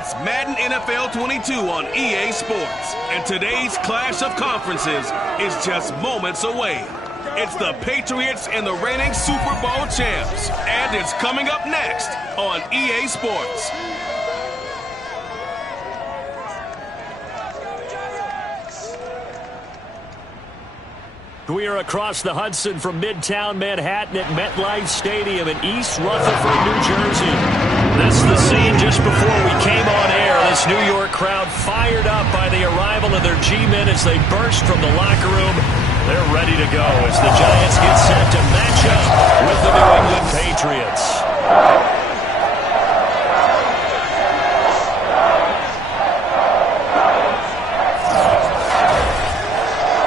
It's Madden NFL 22 on EA Sports, and today's clash of conferences is just moments away. It's the Patriots and the reigning Super Bowl champs, and it's coming up next on EA Sports. We are across the Hudson from Midtown Manhattan at MetLife Stadium in East Rutherford, New Jersey. This is the scene just before we came on air. This New York crowd fired up by the arrival of their G-men as they burst from the locker room. They're ready to go as the Giants get set to match up with the New England Patriots.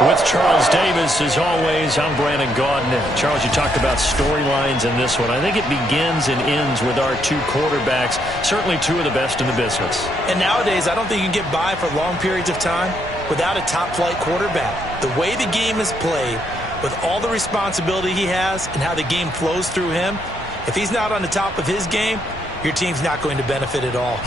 With Charles Davis, as always, I'm Brandon Gaudin. Charles, you talked about storylines in this one. I think it begins and ends with our two quarterbacks, certainly two of the best in the business. And nowadays, I don't think you can get by for long periods of time without a top-flight quarterback. The way the game is played, with all the responsibility he has and how the game flows through him, if he's not on the top of his game, your team's not going to benefit at all.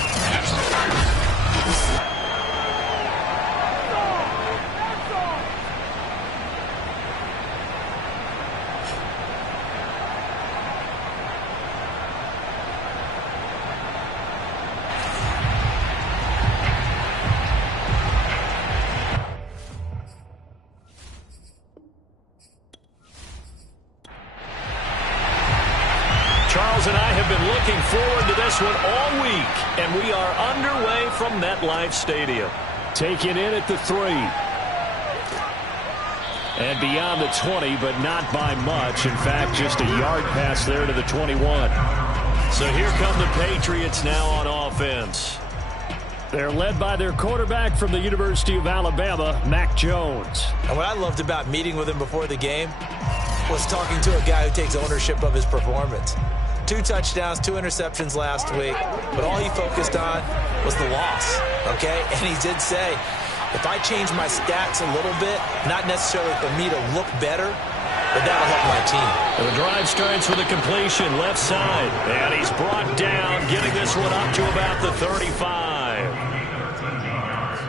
Charles and I have been looking forward to this one all week, and we are underway from MetLife Stadium. Taken in at the 3. And beyond the 20, but not by much. In fact, just a yard pass there to the 21. So here come the Patriots now on offense. They're led by their quarterback from the University of Alabama, Mac Jones. And what I loved about meeting with him before the game was talking to a guy who takes ownership of his performance. 2 touchdowns, 2 interceptions last week, but all he focused on was the loss, okay? And he did say, if I change my stats a little bit, not necessarily for me to look better, but that'll help my team. And the drive starts with a completion, left side, and he's brought down, getting this one up to about the 35.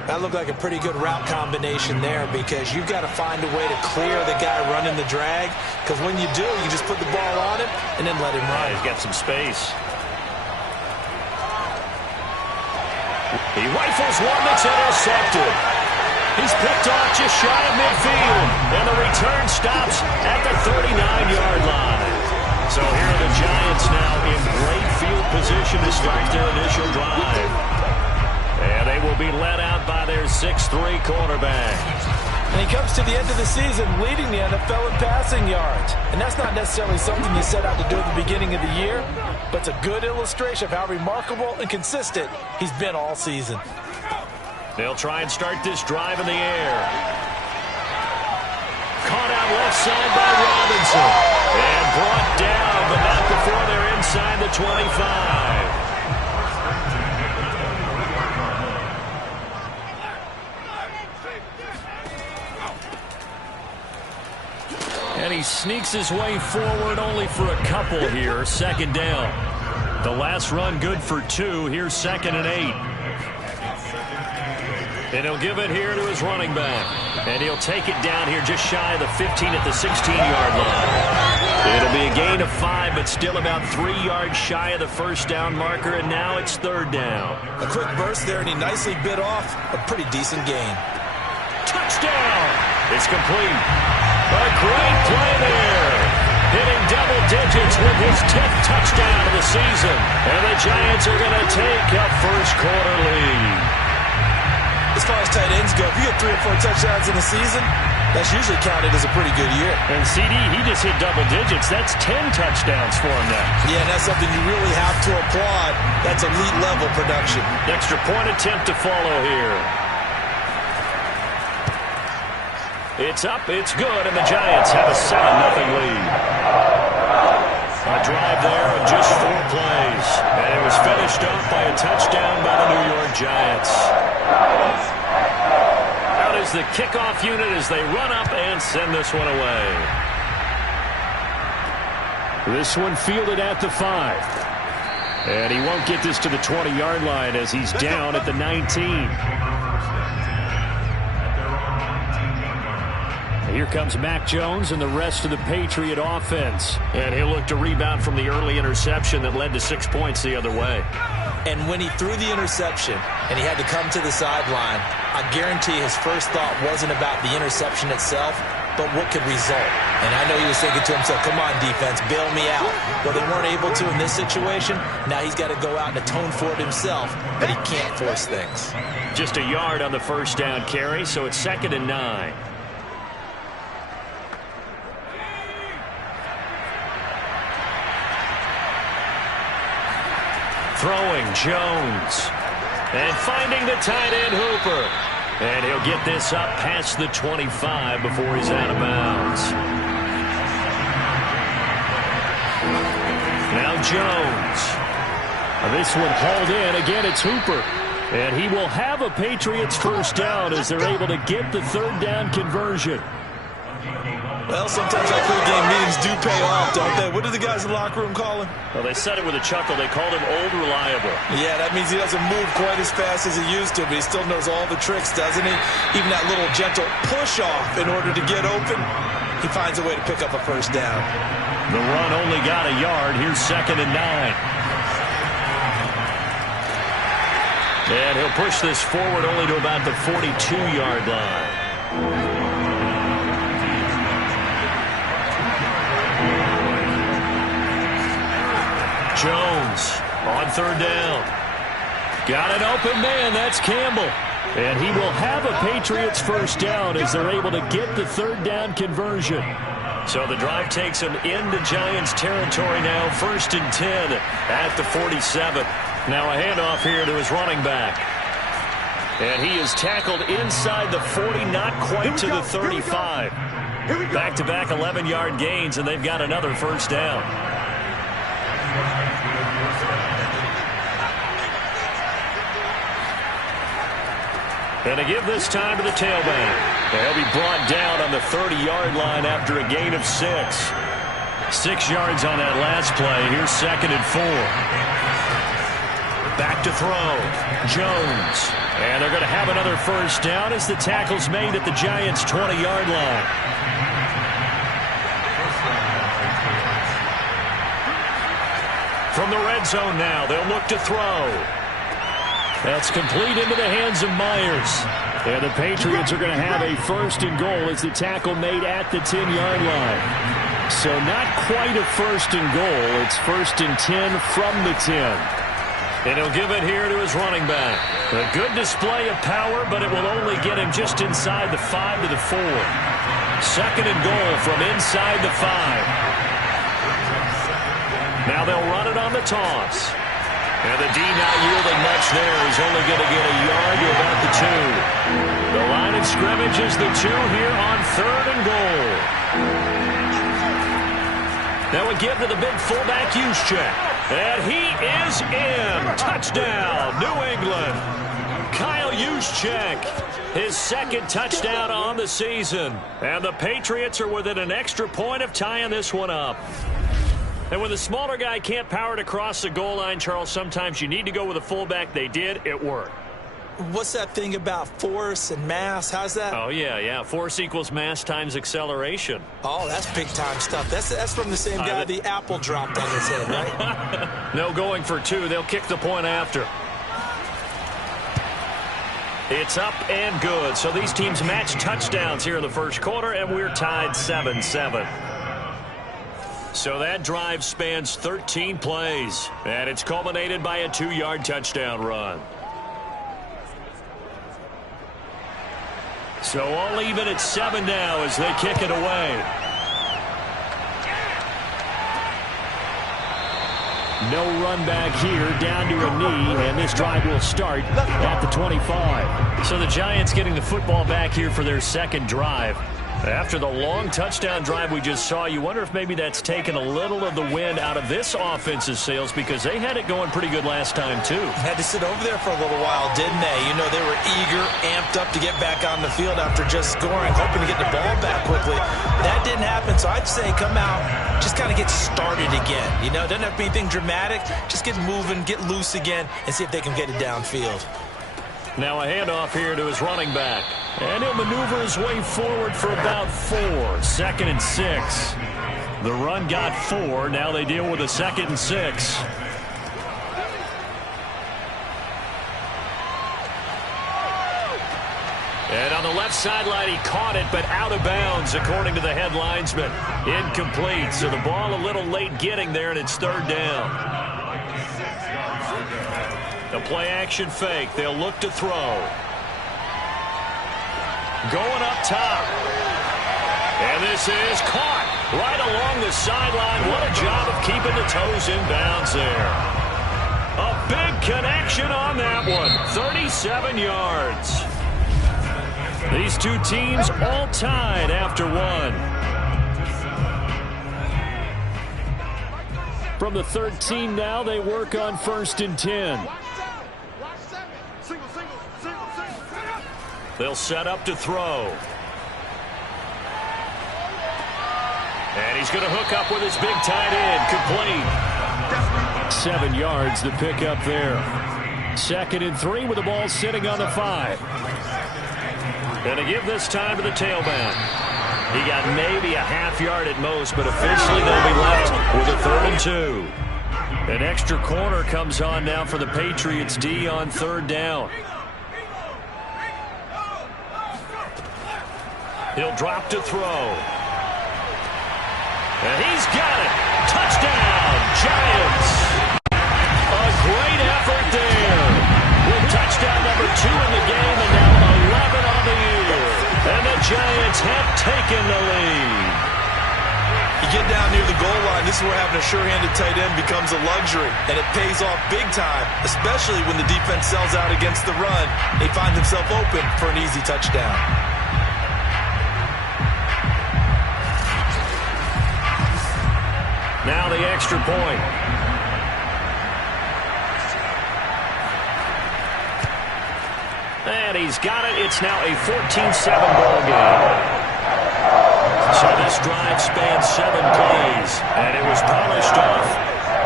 That looked like a pretty good route combination there because you've got to find a way to clear the guy running the drag, because when you do, you just put the ball on him and then let him run. He's got some space. He rifles one that's intercepted. He's picked off just shy of midfield, and the return stops at the 39-yard line. So here are the Giants now in great field position to start their initial drive. And they will be led out by their 6'3" quarterback. And he comes to the end of the season leading the NFL in passing yards. And that's not necessarily something you set out to do at the beginning of the year, but it's a good illustration of how remarkable and consistent he's been all season. They'll try and start this drive in the air. Caught out left side by Robinson. And brought down, but not before they're inside the 25. And he sneaks his way forward only for a couple here. Second down. The last run good for 2. Here's 2nd and 8. And he'll give it here to his running back. And he'll take it down here just shy of the 15 at the 16-yard line. It'll be a gain of 5, but still about 3 yards shy of the first down marker. And now it's 3rd down. A quick burst there, and he nicely bit off a pretty decent gain. Touchdown! It's complete. A great play there. Hitting double digits with his 10th touchdown of the season. And the Giants are going to take a first-quarter lead. As far as tight ends go, if you get 3 or 4 touchdowns in a season, that's usually counted as a pretty good year. And CD, he just hit double digits. That's 10 touchdowns for him now. Yeah, and that's something you really have to applaud. That's elite-level production. Extra point attempt to follow here. It's up, it's good, and the Giants have a 7-0 lead. A drive there of just 4 plays. And it was finished off by a touchdown by the New York Giants. Out is the kickoff unit as they run up and send this one away. This one fielded at the 5. And he won't get this to the 20-yard line as he's down at the 19. Here comes Mac Jones and the rest of the Patriot offense. And he'll look to rebound from the early interception that led to 6 points the other way. And when he threw the interception and he had to come to the sideline, I guarantee his first thought wasn't about the interception itself, but what could result. And I know he was thinking to himself, come on, defense, bail me out. Well, they weren't able to in this situation. Now he's got to go out and atone for it himself, but he can't force things. Just a yard on the first down carry, so it's 2nd and 9. Throwing Jones. And finding the tight end Hooper. And he'll get this up past the 25 before he's out of bounds. Now Jones. This one hauled in. Again, it's Hooper. And he will have a Patriots first down as they're able to get the 3rd down conversion. Well, sometimes our pregame meetings do pay off, don't they? What do the guys in the locker room call him? Well, they said it with a chuckle. They called him Old Reliable. Yeah, that means he doesn't move quite as fast as he used to, but he still knows all the tricks, doesn't he? Even that little gentle push-off in order to get open, he finds a way to pick up a first down. The run only got a yard. Here's 2nd and 9. And he'll push this forward only to about the 42-yard line. Jones on 3rd down. Got an open man. That's Campbell. And he will have a Patriots first down as they're able to get the 3rd down conversion. So the drive takes him into Giants territory now. 1st and 10 at the 47. Now a handoff here to his running back. And he is tackled inside the 40, not quite to the 35. Back-to-back 11-yard gains, and they've got another first down. And to give this time to the tailback. They'll be brought down on the 30-yard line after a gain of 6. 6 yards on that last play. Here's 2nd and 4. Back to throw. Jones. And they're going to have another first down as the tackle's made at the Giants' 20-yard line. From the red zone now, they'll look to throw. That's complete into the hands of Myers. And the Patriots are going to have a 1st and goal as the tackle made at the 10-yard line. So not quite a 1st and goal. It's 1st and 10 from the 10. And he'll give it here to his running back. A good display of power, but it will only get him just inside the 5 to the 4. 2nd and goal from inside the 5. Now they'll run it on the toss. And the D not yielding much there. He's only going to get a yard to about the 2. The line of scrimmage is the 2 here on 3rd and goal. That would give to the big fullback Juszczyk. And he is in. Touchdown, New England. Kyle Juszczyk, his 2nd touchdown on the season. And the Patriots are within an extra point of tying this one up. And when the smaller guy can't power it across the goal line, Charles, sometimes you need to go with a fullback. They did. It worked. What's that thing about force and mass? How's that? Oh, yeah. Force equals mass times acceleration. Oh, that's big-time stuff. That's from the same guy the apple dropped on his head, right? No going for 2. They'll kick the point after. It's up and good. So these teams match touchdowns here in the first quarter, and we're tied 7-7. So that drive spans 13 plays, and it's culminated by a 2-yard touchdown run. So all even at 7 now as they kick it away. No run back here, down to a knee, and this drive will start at the 25. So the Giants getting the football back here for their 2nd drive. After the long touchdown drive we just saw, you wonder if maybe that's taken a little of the wind out of this offense's sails, because they had it going pretty good last time, too. Had to sit over there for a little while, didn't they? You know, they were eager, amped up to get back on the field after just scoring, hoping to get the ball back quickly. That didn't happen, so I'd say come out, just kind of get started again. You know, it doesn't have to be anything dramatic. Just get moving, get loose again, and see if they can get it downfield. Now a handoff here to his running back. And he'll maneuver his way forward for about 4. 2nd and 6. The run got 4. Now they deal with a 2nd and 6. And on the left sideline, he caught it, but out of bounds, according to the head linesman. Incomplete, so the ball a little late getting there, and it's 3rd down. The play-action fake. They'll look to throw. Going up top. And this is caught right along the sideline. What a job of keeping the toes in bounds there. A big connection on that one. 37 yards. These two teams all tied after 1. From the 13 now, they work on 1st and 10. They'll set up to throw. And he's going to hook up with his big tight end. Complete. 7 yards the pick up there. 2nd and 3 with the ball sitting on the 5. Going to give this time to the tailback. He got maybe a half yard at most, but officially they'll be left with a 3rd and 2. An extra corner comes on now for the Patriots D on 3rd down. He'll drop to throw. And he's got it. Touchdown, Giants. A great effort there. With touchdown number 2 in the game and now 11 on the year. And the Giants have taken the lead. You get down near the goal line, this is where having a sure-handed tight end becomes a luxury. And it pays off big time, especially when the defense sells out against the run. They find themselves open for an easy touchdown. Now the extra point. And he's got it. It's now a 14-7 ball game. So this drive spans 7 plays. And it was polished off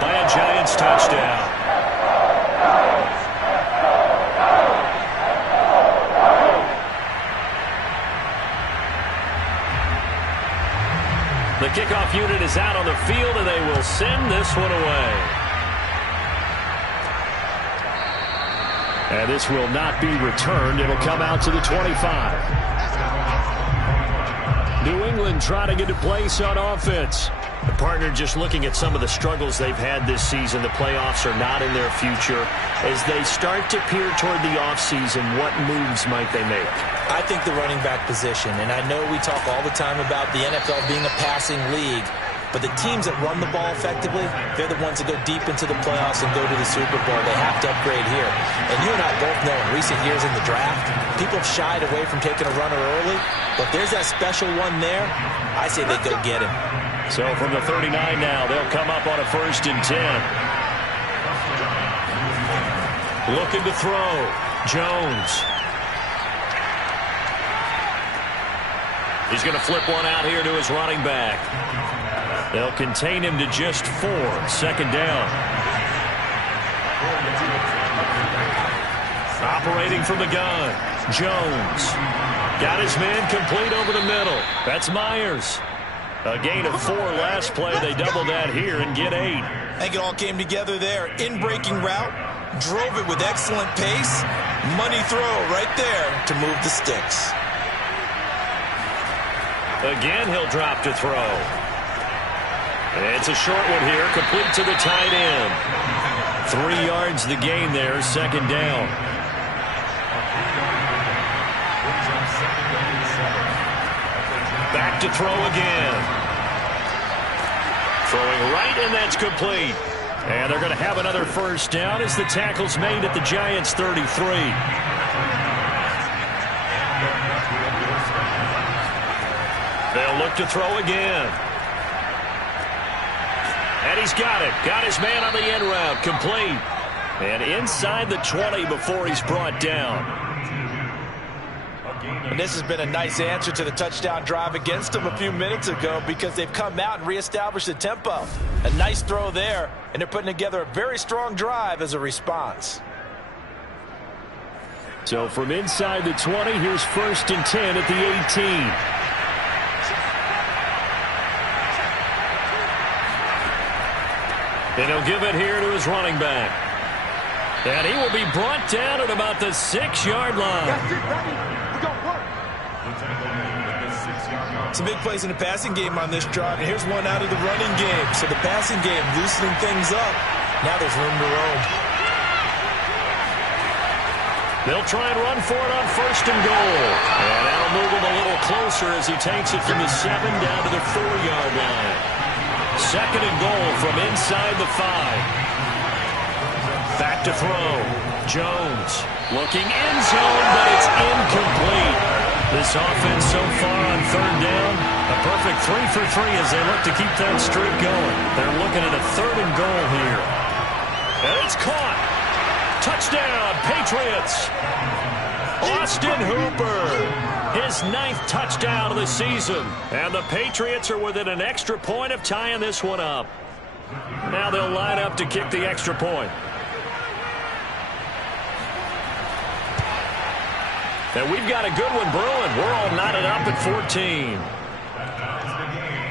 by a Giants touchdown. The kickoff unit is out on the field, and they will send this one away. And this will not be returned. It'll come out to the 25. New England trying to get a place on offense. The partner just looking at some of the struggles they've had this season. The playoffs are not in their future. As they start to peer toward the offseason, what moves might they make? I think the running back position, and I know we talk all the time about the NFL being a passing league, but the teams that run the ball effectively, they're the ones that go deep into the playoffs and go to the Super Bowl. They have to upgrade here. And you and I both know in recent years in the draft, people have shied away from taking a runner early, but there's that special one there. I say they go get him. So from the 39 now, they'll come up on a 1st and 10. Looking to throw. Jones. He's going to flip one out here to his running back. They'll contain him to just 4. 2nd down. Operating from the gun. Jones. Got his man complete over the middle. That's Myers. A gain of 4 last play. They double that here and get 8. I think it all came together there. In-breaking route. Drove it with excellent pace. Money throw right there to move the sticks. Again, he'll drop to throw. It's a short one here, complete to the tight end. 3 yards the gain there, 2nd down. Back to throw again. Throwing right, and that's complete. And they're going to have another 1st down as the tackle's made at the Giants' 33. look to throw again. And he's got it. Got his man on the end route. Complete. And inside the 20 before he's brought down. And this has been a nice answer to the touchdown drive against them a few minutes ago because they've come out and reestablished the tempo. A nice throw there, and they're putting together a very strong drive as a response. So from inside the 20, here's 1st and 10 at the 18. And he'll give it here to his running back. And he will be brought down at about the 6-yard line. Some big plays in the passing game on this drive, and here's one out of the running game. So the passing game loosening things up. Now there's room to roam. They'll try and run for it on 1st and goal. And that'll move him a little closer as he takes it from the 7 down to the 4-yard line. 2nd and goal from inside the 5. Back to throw. Jones looking end zone, but it's incomplete. This offense so far on 3rd down, a perfect 3 for 3 as they look to keep that streak going. They're looking at a 3rd and goal here. And it's caught. Touchdown, Patriots. Austin Hooper, his 9th touchdown of the season. And the Patriots are within an extra point of tying this one up. Now they'll line up to kick the extra point. And we've got a good one brewing. We're all knotted up at 14.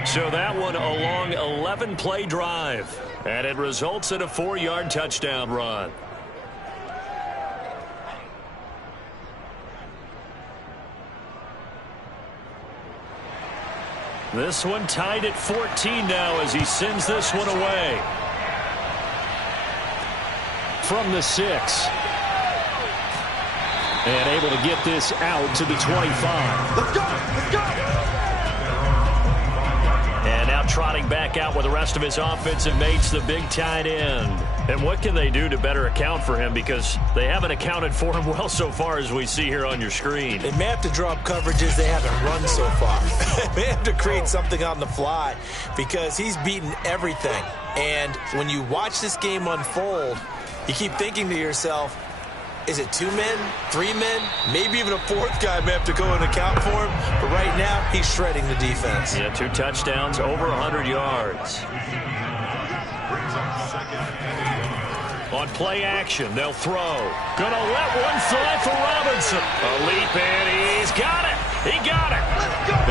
So that one a long 11-play drive. And it results in a 4-yard touchdown run. This one tied at 14 now as he sends this one away. From the 6. And able to get this out to the 25. Let's go! Let's go! And now trotting back out with the rest of his offensive mates, the big tight end. And what can they do to better account for him? Because they haven't accounted for him well so far as we see here on your screen. They may have to draw up coverages they haven't run so far. They have to create something on the fly because he's beaten everything. And when you watch this game unfold, you keep thinking to yourself, is it 2 men, 3 men, maybe even a 4th guy may have to go and account for him. But right now, he's shredding the defense. Yeah, 2 touchdowns, over 100 yards. On play action, they'll throw. Gonna let one fly for Robinson. A leap in, he's got it. He got it.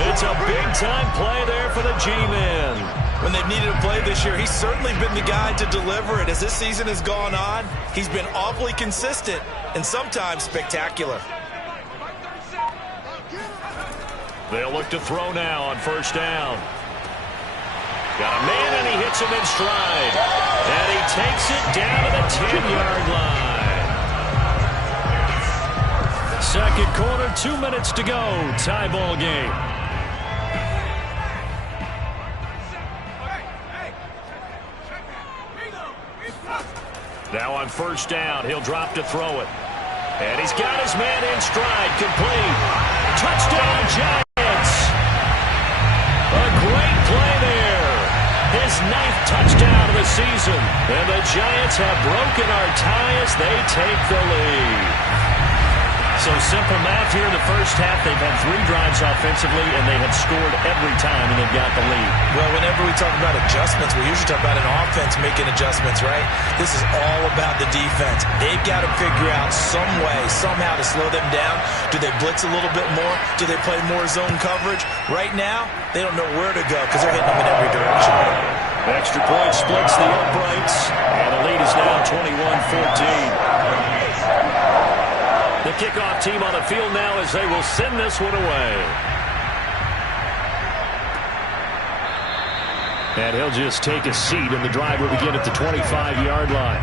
It's a big-time play there for the G-men. When they've needed a play this year, he's certainly been the guy to deliver it. As this season has gone on, he's been awfully consistent and sometimes spectacular. They'll look to throw now on 1st down. Got a man, and he hits him in stride. And he takes it down to the 10-yard line. 2nd quarter, 2 minutes to go. Tie ball game. Now on 1st down, he'll drop to throw it. And he's got his man in stride, complete. Touchdown, Giants. A great play there. His 9th touchdown of the season. And the Giants have broken our tie as they take the lead. So simple math here in the first half. They've had 3 drives offensively, and they have scored every time, and they've got the lead. Well, whenever we talk about adjustments, we usually talk about an offense making adjustments, right? This is all about the defense. They've got to figure out some way, somehow to slow them down. Do they blitz a little bit more? Do they play more zone coverage? Right now, they don't know where to go because they're hitting them in every direction. Extra point splits the uprights, and the lead is now 21-14. The kickoff team on the field now as they will send this one away. And he'll just take a seat, and the drive will begin at the 25-yard line.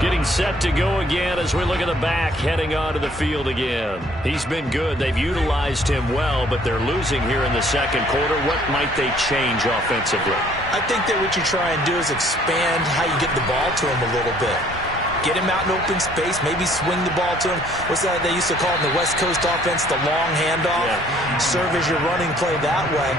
Getting set to go again as we look at the back heading onto the field again. He's been good. They've utilized him well, but they're losing here in the 2nd quarter. What might they change offensively? I think that what you try and do is expand how you get the ball to him a little bit. Get him out in open space, maybe swing the ball to him. What's that they used to call in the West Coast offense, the long handoff? Yeah. Serve as your running play that way,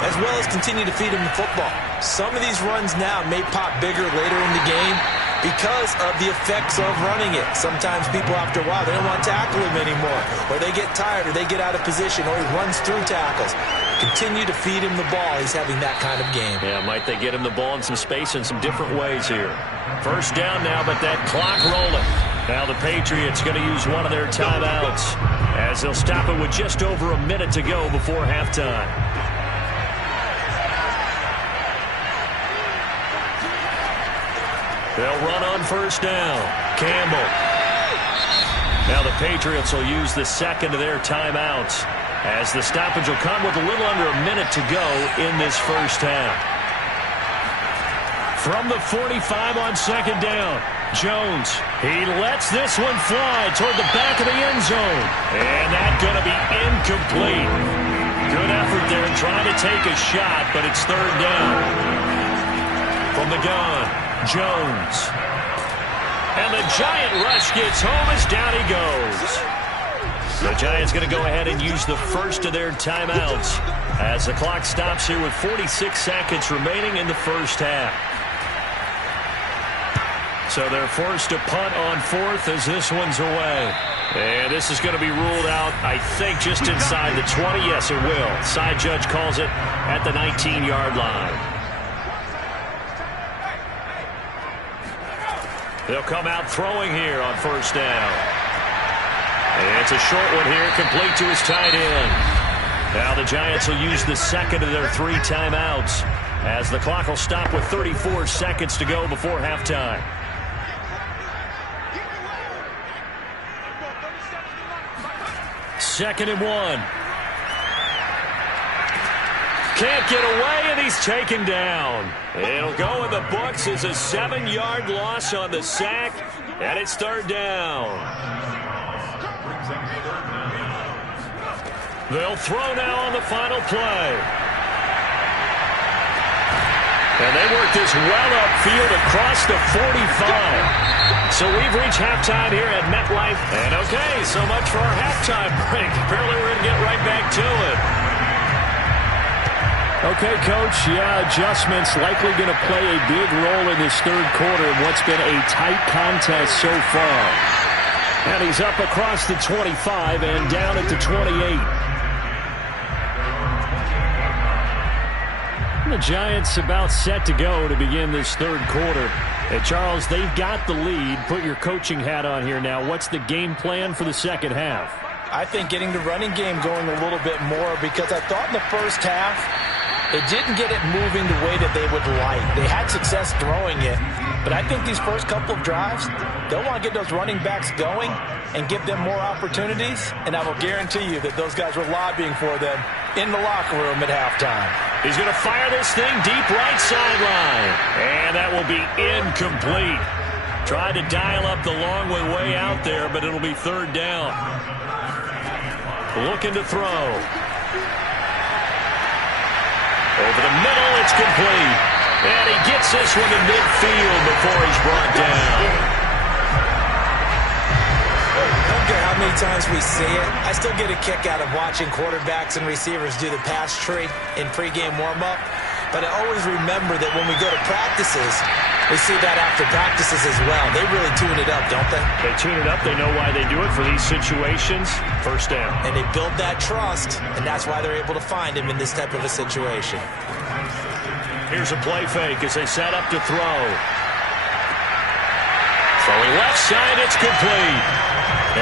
as well as continue to feed him the football. Some of these runs now may pop bigger later in the game because of the effects of running it. Sometimes people, after a while, they don't want to tackle him anymore, or they get tired, or they get out of position, or he runs through tackles. Continue to feed him the ball. He's having that kind of game. Yeah, might they get him the ball in some space in some different ways here. First down now, but that clock rolling. Now the Patriots going to use one of their timeouts as they'll stop it with just over a minute to go before halftime. They'll run on first down. Campbell. Now the Patriots will use the second of their timeouts as the stoppage will come with a little under a minute to go in this first half. From the 45 on second down, Jones. He lets this one fly toward the back of the end zone. And that's going to be incomplete. Good effort there trying to take a shot, but it's third down. From the gun, Jones. And the Giant rush gets home as down he goes. The Giants going to go ahead and use the first of their timeouts as the clock stops here with 46 seconds remaining in the first half. So they're forced to punt on fourth as this one's away. And this is going to be ruled out, I think, just inside the 20. Yes, it will. Side judge calls it at the 19-yard line. They'll come out throwing here on first down. And it's a short one here, complete to his tight end. Now the Giants will use the second of their three timeouts as the clock will stop with 34 seconds to go before halftime. Second and one. Can't get away, and he's taken down. It'll go in the books as a 7-yard loss on the sack, and it's third down. They'll throw now on the final play. And they work this well upfield across the 45. So we've reached halftime here at MetLife. And okay, so much for our halftime break. Apparently we're going to get right back to it. Okay, Coach, yeah, adjustments likely going to play a big role in this third quarter in what's been a tight contest so far. And he's up across the 25 and down at the 28. The Giants about set to go to begin this third quarter. Hey, Charles, they've got the lead. Put your coaching hat on here now. What's the game plan for the second half? I think getting the running game going a little bit more, because I thought in the first half it didn't get it moving the way that they would like. They had success throwing it, but I think these first couple of drives, they'll want to get those running backs going and give them more opportunities, and I will guarantee you that those guys were lobbying for them in the locker room at halftime. He's going to fire this thing deep right sideline, and that will be incomplete. Tried to dial up the long way out there, but it'll be third down. Looking to throw. Over the middle, it's complete. And he gets this one to midfield before he's brought down. I don't care how many times we see it. I still get a kick out of watching quarterbacks and receivers do the pass tree in pregame warm-up. But I always remember that when we go to practices, we see that after practices as well. They really tune it up, don't they? They tune it up. They know why they do it for these situations. First down. And they build that trust, and that's why they're able to find him in this type of a situation. Here's a play fake as they set up to throw. Throwing left side, it's complete.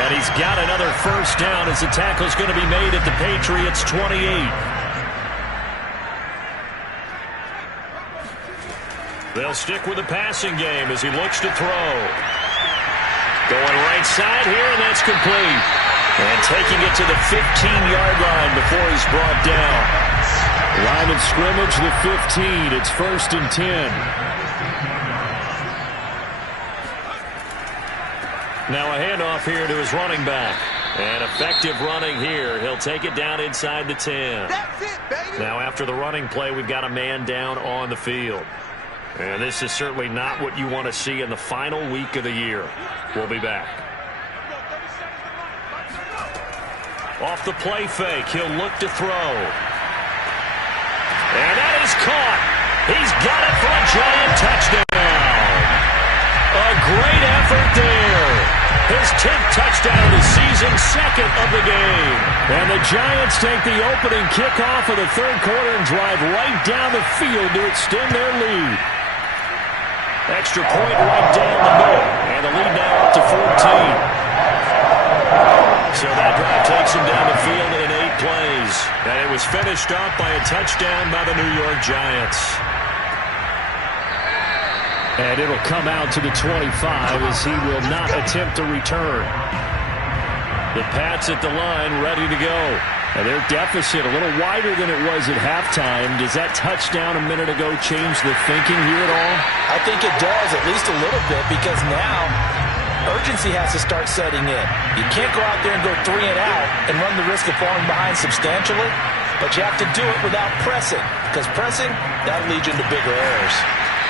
And he's got another first down as the tackle's going to be made at the Patriots' 28. They'll stick with the passing game as he looks to throw. Going right side here, and that's complete. And taking it to the 15-yard line before he's brought down. Line of scrimmage, the 15. It's first and 10. Now a handoff here to his running back. And effective running here. He'll take it down inside the 10. That's it, baby. Now after the running play, we've got a man down on the field. And this is certainly not what you want to see in the final week of the year. We'll be back. Off the play fake, he'll look to throw. And that is caught. He's got it for a giant touchdown. A great effort there. His 10th touchdown of the season, second of the game. And the Giants take the opening kickoff of the third quarter and drive right down the field to extend their lead. Extra point right down the middle. And the lead now up to 14. So that drive takes him down the field in 8 plays. And it was finished off by a touchdown by the New York Giants. And it'll come out to the 25 as he will not attempt to return. The Pats at the line ready to go. And their deficit a little wider than it was at halftime. Does that touchdown a minute ago change the thinking here at all? I think it does, at least a little bit, because now urgency has to start setting in. You can't go out there and go 3 and out and run the risk of falling behind substantially, but you have to do it without pressing, because pressing, that leads into bigger errors.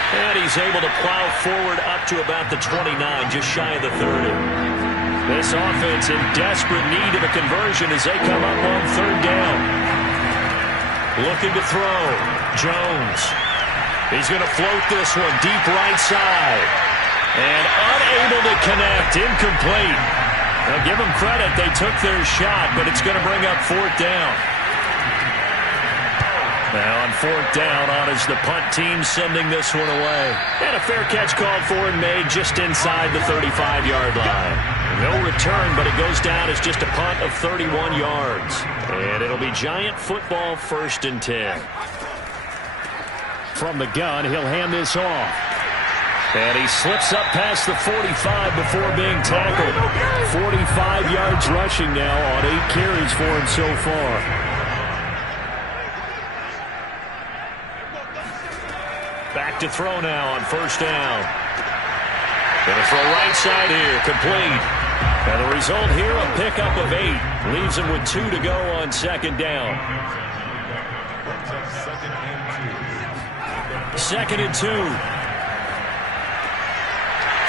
And he's able to plow forward up to about the 29, just shy of the 30. This offense in desperate need of a conversion as they come up on third down. Looking to throw. Jones. He's going to float this one deep right side. And unable to connect. Incomplete. Now give them credit. They took their shot, but it's going to bring up fourth down. Now on fourth down, on is the punt team sending this one away. And a fair catch called for and made just inside the 35-yard line. No return, but it goes down as just a punt of 31 yards. And it'll be Giant football, 1st and 10. From the gun, he'll hand this off. And he slips up past the 45 before being tackled. 45 yards rushing now on 8 carries for him so far. Back to throw now on first down. Going to throw right side here, complete. And the result here, a pickup of 8. Leaves him with 2 to go on second down. 2nd and 2.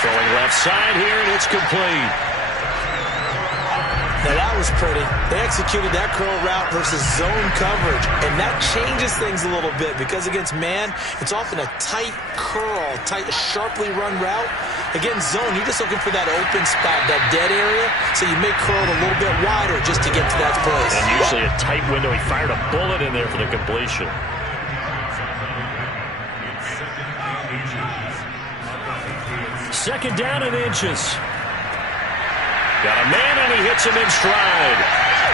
Throwing left side here, and it's complete. Now that was pretty. They executed that curl route versus zone coverage, and that changes things a little bit because against man, it's often a tight curl, tight, sharply run route. Against zone, you're just looking for that open spot, that dead area, so you make curl a little bit wider just to get to that place. And usually a tight window. He fired a bullet in there for the completion. Second down and inches. Got a man, and he hits him in stride.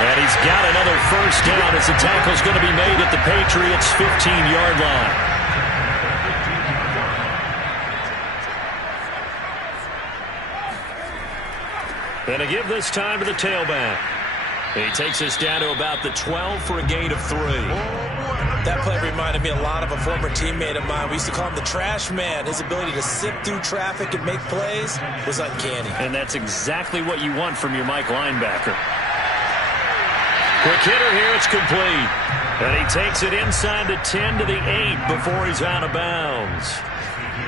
And he's got another first down as the tackle's going to be made at the Patriots' 15-yard line. And to give this time to the tailback. He takes us down to about the 12 for a gain of 3. That play reminded me a lot of a former teammate of mine. We used to call him the trash man. His ability to sift through traffic and make plays was uncanny. And that's exactly what you want from your Mike linebacker. Quick hitter here, it's complete. And he takes it inside the 10 to the 8 before he's out of bounds.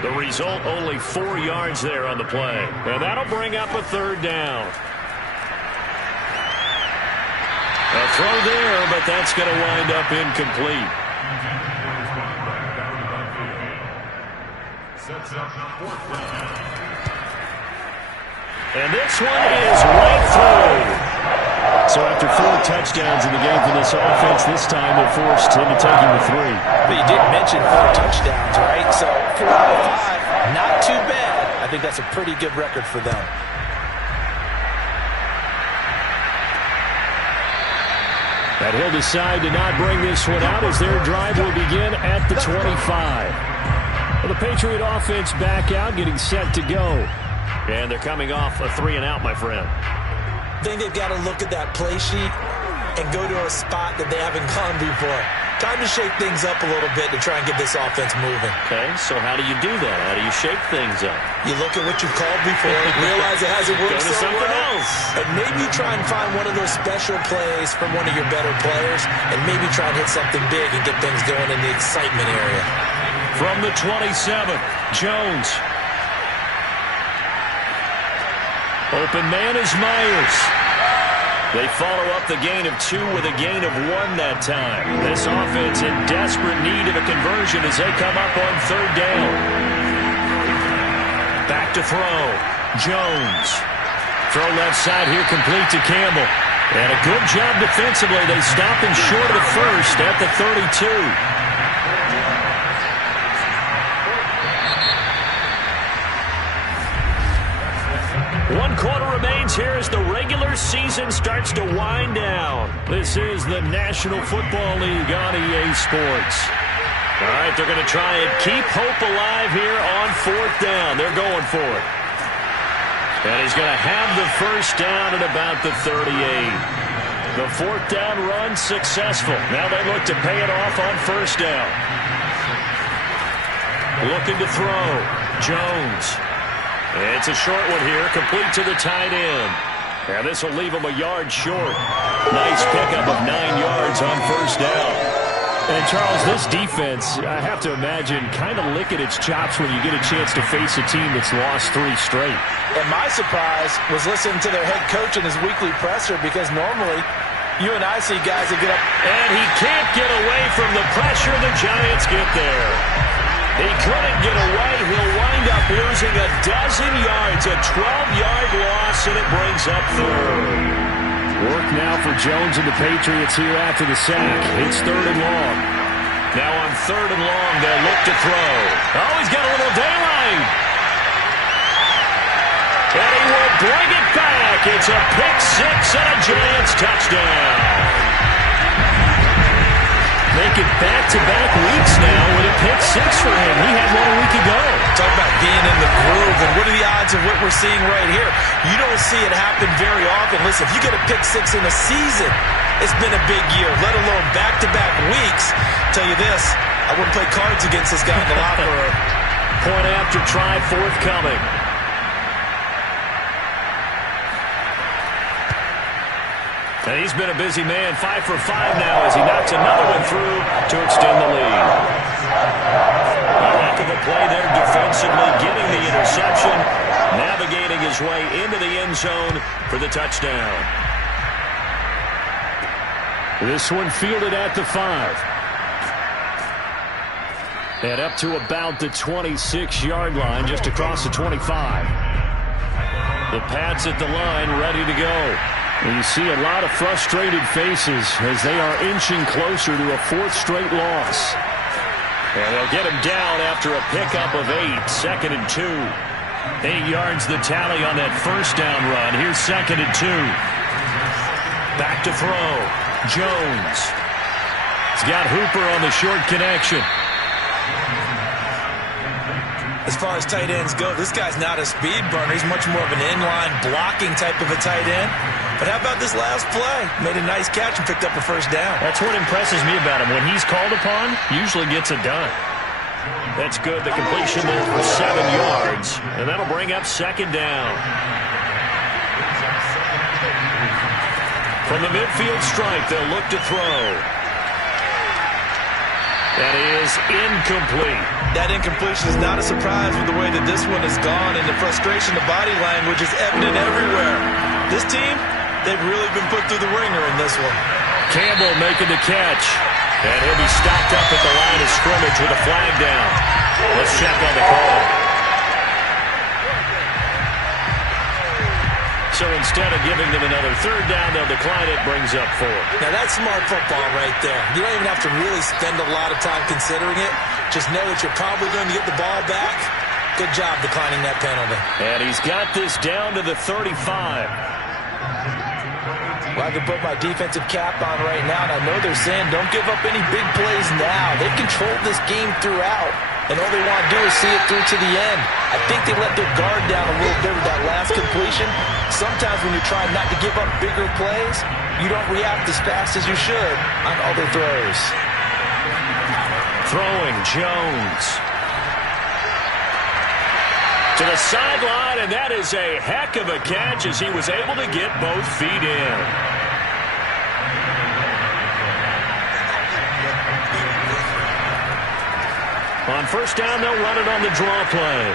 The result, only 4 yards there on the play. And that'll bring up a third down. A throw there, but that's going to wind up incomplete. And this one is right through. So after 4 touchdowns in the game for this offense, this time they're forced into taking the 3. But you didn't mention 4 touchdowns, right? So 4 out of 5, not too bad. I think that's a pretty good record for them. But he'll decide to not bring this one out as their drive will begin at the 25. Well, the Patriot offense back out, getting set to go. And they're coming off a 3 and out, my friend. I think they've got to look at that play sheet and go to a spot that they haven't gone before. Time to shake things up a little bit to try and get this offense moving. Okay, so how do you do that? How do you shake things up? You look at what you've called before, realize it hasn't worked Go to so something well, else. and maybe you try and find one of those special plays from one of your better players, and maybe try and hit something big and get things going in the excitement area. From the 27, Jones. Open man is Myers. They follow up the gain of 2 with a gain of 1 that time. This offense in desperate need of a conversion as they come up on 3rd down. Back to throw. Jones. Throw left side here complete to Campbell. And a good job defensively. They stop him short of the first at the 32. 1 quarter remains here as the regular season starts to wind down. This is the National Football League on EA Sports. All right, they're going to try and keep hope alive here on 4th down. They're going for it. And he's going to have the first down at about the 38. The 4th down run successful. Now they look to pay it off on 1st down. Looking to throw. Jones. It's a short one here, complete to the tight end. And this will leave him a yard short. Nice pickup of 9 yards on 1st down. And, Charles, this defense, I have to imagine, kind of licking its chops when you get a chance to face a team that's lost 3 straight. And my surprise was listening to their head coach in his weekly presser, because normally you and I see guys that get up. And he can't get away from the pressure. The Giants get there. He couldn't get away. He'll wind up losing a dozen yards, a 12-yard loss, and it brings up 3rd. Work now for Jones and the Patriots here after the sack. It's 3rd and long. Now on 3rd and long, they'll look to throw. Oh, he's got a little daylight. And he will bring it back. It's a pick-6 and a Giants touchdown. Make it back-to-back weeks now with a pick-6 for him. He had one a week ago. Talk about being in the groove, and what are the odds of what we're seeing right here? You don't see it happen very often. Listen, if you get a pick-6 in a season, it's been a big year, let alone back-to-back weeks. Tell you this, I wouldn't play cards against this guy in the locker room. Point after try forthcoming. And he's been a busy man, 5 for 5 now as he knocks another one through to extend the lead. A heck of a play there defensively, getting the interception, navigating his way into the end zone for the touchdown. This one fielded at the 5. And up to about the 26-yard line, just across the 25. The Pats at the line, ready to go. And you see a lot of frustrated faces as they are inching closer to a 4th straight loss. And they'll get him down after a pickup of 8, 2nd and 2. 8 yards the tally on that 1st down run. Here's 2nd and 2. Back to throw. Jones. He's got Hooper on the short connection. As far as tight ends go, this guy's not a speed burner. He's much more of an inline blocking type of a tight end. But how about this last play? Made a nice catch and picked up a 1st down. That's what impresses me about him. When he's called upon, usually gets it done. That's good. The completion there for 7 yards. And that'll bring up 2nd down. From the midfield stripe, they'll look to throw. That is incomplete. That incompletion is not a surprise with the way that this one has gone, and the frustration, the body language is evident everywhere. This team, they've really been put through the ringer in this one. Campbell making the catch. And he'll be stopped up at the line of scrimmage with a flag down. Let's check on the call. So instead of giving them another 3rd down, they'll decline it, brings up 4. Now that's smart football right there. You don't even have to really spend a lot of time considering it. Just know that you're probably going to get the ball back. Good job declining that penalty. And he's got this down to the 35. Well, I can put my defensive cap on right now, and I know they're saying don't give up any big plays now. They've controlled this game throughout, and all they want to do is see it through to the end. I think they let their guard down a little bit with that last completion. Sometimes when you're trying not to give up bigger plays, you don't react as fast as you should on other throws. Throwing, Jones. To the sideline, and that is a heck of a catch as he was able to get both feet in. On first down, they'll run it on the draw play.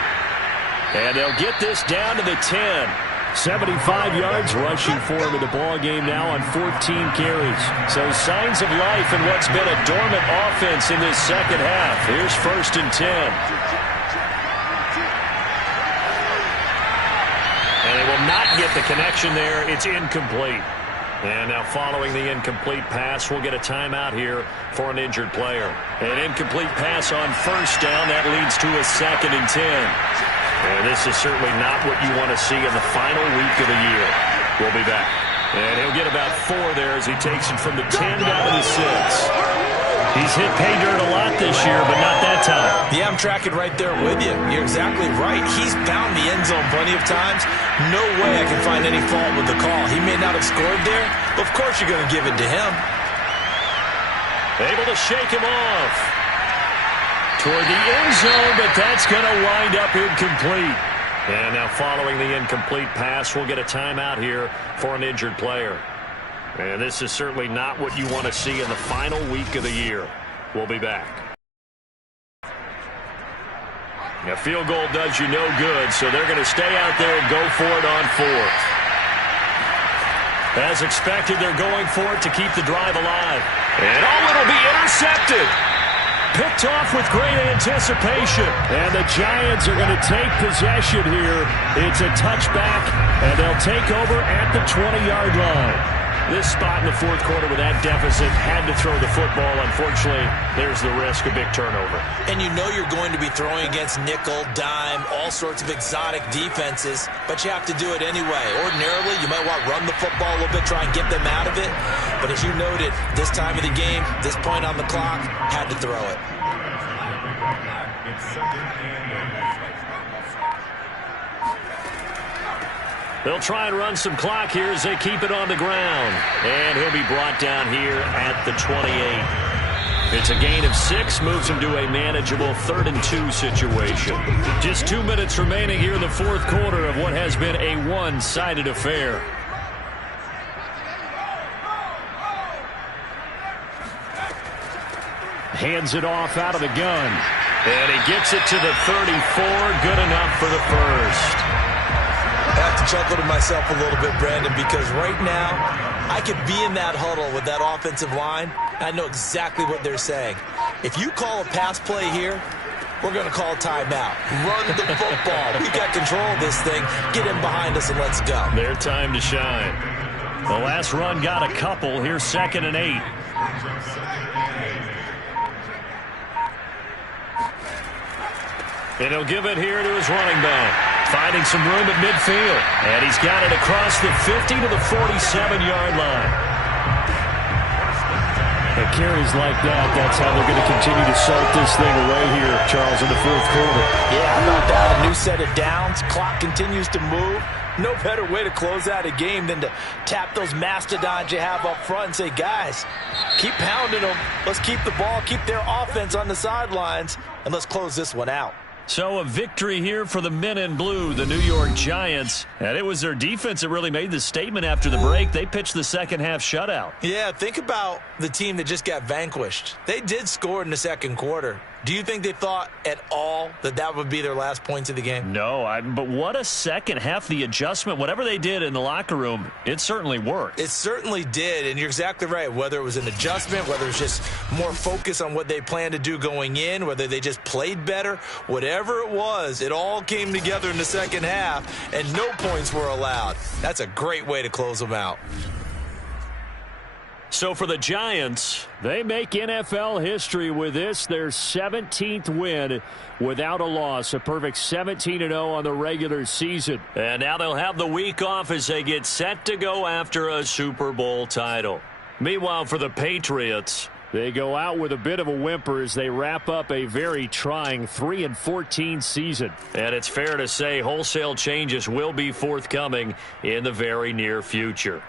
And they'll get this down to the 10. 75 yards rushing for him in the ball game now on 14 carries. So signs of life in what's been a dormant offense in this second half. Here's 1st and 10. And they will not get the connection there. It's incomplete. And now following the incomplete pass, we'll get a timeout here for an injured player. An incomplete pass on first down. That leads to a 2nd and 10. And this is certainly not what you want to see in the final week of the year. We'll be back. And he'll get about 4 there as he takes it from the 10 down to the 6. He's hit pay dirt a lot this year, but not that time. Yeah, I'm tracking right there with you. You're exactly right. He's found the end zone plenty of times. No way I can find any fault with the call. He may not have scored there, but of course you're going to give it to him. Able to shake him off. Toward the end zone, but that's going to wind up incomplete. And now following the incomplete pass, we'll get a timeout here for an injured player. And this is certainly not what you want to see in the final week of the year. We'll be back. A field goal does you no good, so they're going to stay out there and go for it on 4th. As expected, they're going for it to keep the drive alive. And it'll be intercepted. Picked off with great anticipation. And the Giants are going to take possession here. It's a touchback, and they'll take over at the 20-yard line. This spot in the 4th quarter with that deficit, had to throw the football. Unfortunately, there's the risk of big turnover. And you know you're going to be throwing against nickel, dime, all sorts of exotic defenses, but you have to do it anyway. Ordinarily, you might want to run the football a little bit, try and get them out of it. But as you noted, this time of the game, this point on the clock, had to throw it. They'll try and run some clock here as they keep it on the ground. And he'll be brought down here at the 28. It's a gain of 6, moves him to a manageable 3rd and 2 situation. Just 2 minutes remaining here in the 4th quarter of what has been a one-sided affair. Hands it off out of the gun. And he gets it to the 34. Good enough for the first. I have to chuckle to myself a little bit, Brandon, because right now I could be in that huddle with that offensive line. I know exactly what they're saying. If you call a pass play here, we're going to call a timeout. Run the football. We got control of this thing. Get in behind us and let's go. Their time to shine. The last run got a couple. Here's 2nd and 8. And he'll give it here to his running back. Finding some room at midfield. And he's got it across the 50 to the 47-yard line. And carries like that, that's how they're going to continue to salt this thing away here, Charles, in the 4th quarter. Yeah, how about that? A new set of downs. Clock continues to move. No better way to close out a game than to tap those mastodons you have up front and say, guys, keep pounding them. Let's keep the ball, keep their offense on the sidelines, and let's close this one out. So a victory here for the men in blue, the New York Giants. And it was their defense that really made the statement after the break. They pitched the second half shutout. Yeah, think about the team that just got vanquished. They did score in the 2nd quarter. Do you think they thought at all that that would be their last points of the game? No, but what a second half. The adjustment, whatever they did in the locker room, it certainly worked. It certainly did, and you're exactly right. Whether it was an adjustment, whether it was just more focus on what they planned to do going in, whether they just played better, whatever it was, it all came together in the second half, and no points were allowed. That's a great way to close them out. So for the Giants, they make NFL history with this, their 17th win without a loss, a perfect 17-0 on the regular season. And now they'll have the week off as they get set to go after a Super Bowl title. Meanwhile, for the Patriots, they go out with a bit of a whimper as they wrap up a very trying 3-14 season. And it's fair to say wholesale changes will be forthcoming in the very near future.